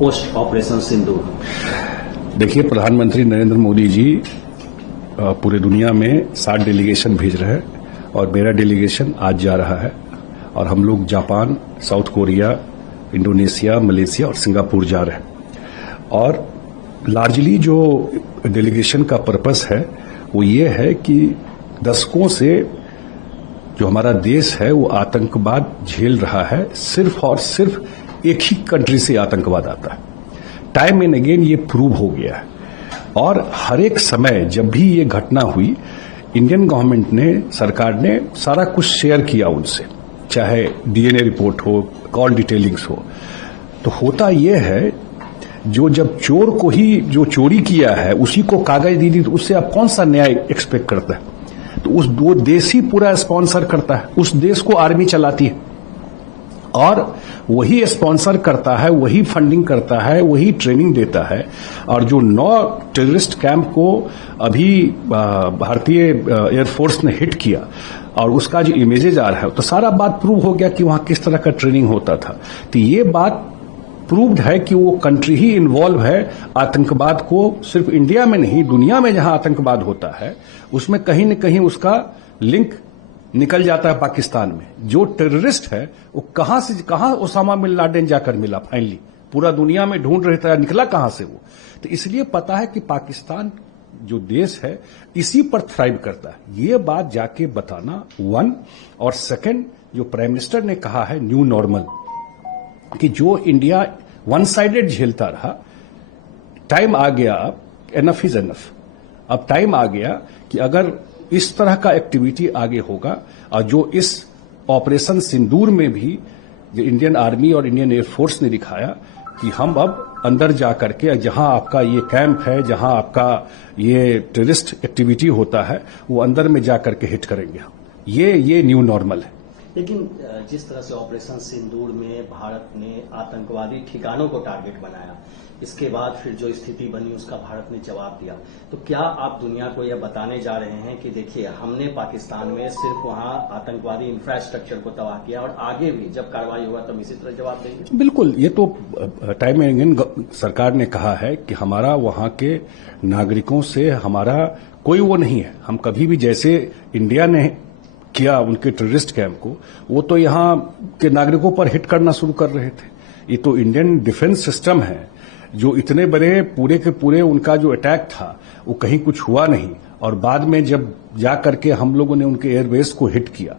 Post operation सिंदूर? देखिए, प्रधानमंत्री नरेंद्र मोदी जी पूरे दुनिया में 60 डेलीगेशन भेज रहे हैं और मेरा डेलीगेशन आज जा रहा है और हम लोग Japan, south Korea, Indonesia, Malaysia और सिंगापुर जा रहे हैं। और लार्जली जो डेलीगेशन का पर्पस है वो ये है कि दशकों से जो हमारा देश है वो आतंकवाद झेल रहा है। सिर्फ और सिर्फ एक ही कंट्री से आतंकवाद आता है। टाइम एंड अगेन ये प्रूव हो गया है और हर एक समय जब भी ये घटना हुई, इंडियन गवर्नमेंट ने, सरकार ने सारा कुछ शेयर किया उनसे, चाहे डीएनए रिपोर्ट हो, कॉल डिटेलिंग्स हो। तो होता यह है, जो जब चोर को ही जो चोरी किया है उसी को कागज दी दी, तो उससे आप कौन सा न्याय एक्सपेक्ट करता है? तो उस दो देश ही पूरा स्पॉन्सर करता है, उस देश को आर्मी चलाती है और वही स्पॉन्सर करता है, वही फंडिंग करता है, वही ट्रेनिंग देता है। और जो 9 टेररिस्ट कैंप को अभी भारतीय एयरफोर्स ने हिट किया और उसका जो इमेजेज आ रहा है, तो सारा बात प्रूव हो गया कि वहां किस तरह का ट्रेनिंग होता था। तो ये बात प्रूव्ड है कि वो कंट्री ही इन्वॉल्व है आतंकवाद को, सिर्फ इंडिया में नहीं, दुनिया में जहां आतंकवाद होता है उसमें कहीं न कहीं उसका लिंक निकल जाता है पाकिस्तान में। जो टेररिस्ट है वो कहां से कहां ओसामा बिन लादेन जाकर मिला, फाइनली पूरा दुनिया में ढूंढ रहे थे, निकला कहां से वो। तो इसलिए पता है कि पाकिस्तान जो देश है इसी पर थ्राइव करता है। ये बात जाके बताना, 1, और 2, जो प्राइम मिनिस्टर ने कहा है न्यू नॉर्मल, कि जो इंडिया वन साइडेड झेलता रहा, टाइम आ गया, एनफ इज एनफ। अब टाइम आ गया कि अगर इस तरह का एक्टिविटी आगे होगा, और जो इस ऑपरेशन सिंदूर में भी जो इंडियन आर्मी और इंडियन एयरफोर्स ने दिखाया कि हम अब अंदर जाकर के, जहां आपका ये कैंप है, जहां आपका ये टेररिस्ट एक्टिविटी होता है, वो अंदर में जाकर के हिट करेंगे हम। ये न्यू नॉर्मल है। लेकिन जिस तरह से ऑपरेशन सिंदूर में भारत ने आतंकवादी ठिकानों को टारगेट बनाया, इसके बाद फिर जो स्थिति बनी उसका भारत ने जवाब दिया, तो क्या आप दुनिया को यह बताने जा रहे हैं कि देखिए, हमने पाकिस्तान में सिर्फ वहां आतंकवादी इंफ्रास्ट्रक्चर को तबाह किया और आगे भी जब कार्रवाई होगा तब इसी तरह जवाब देंगे? बिल्कुल, ये तो टाइम एंड सरकार ने कहा है कि हमारा वहां के नागरिकों से हमारा कोई वो नहीं है। हम कभी भी, जैसे इंडिया ने किया उनके टेररिस्ट कैंप को, वो तो यहां के नागरिकों पर हिट करना शुरू कर रहे थे। ये तो इंडियन डिफेंस सिस्टम है, जो इतने बड़े पूरे के पूरे उनका जो अटैक था वो कहीं कुछ हुआ नहीं, और बाद में जब जा करके हम लोगों ने उनके एयरबेस को हिट किया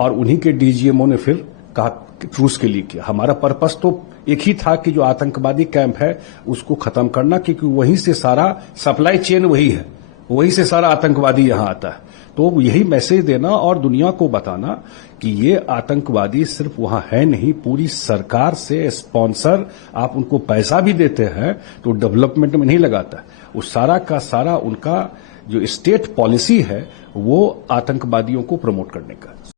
और उन्हीं के डीजीएमओ ने फिर कहा कि ट्रूस के लिए किया। हमारा पर्पस तो एक ही था कि जो आतंकवादी कैंप है उसको खत्म करना, क्योंकि वहीं से सारा सप्लाई चेन वही है, वहीं से सारा आतंकवादी यहां आता है। तो यही मैसेज देना और दुनिया को बताना कि ये आतंकवादी सिर्फ वहां है नहीं, पूरी सरकार से स्पॉन्सर, आप उनको पैसा भी देते हैं तो डेवलपमेंट में नहीं लगाता। वो सारा का सारा उनका जो स्टेट पॉलिसी है वो आतंकवादियों को प्रमोट करने का।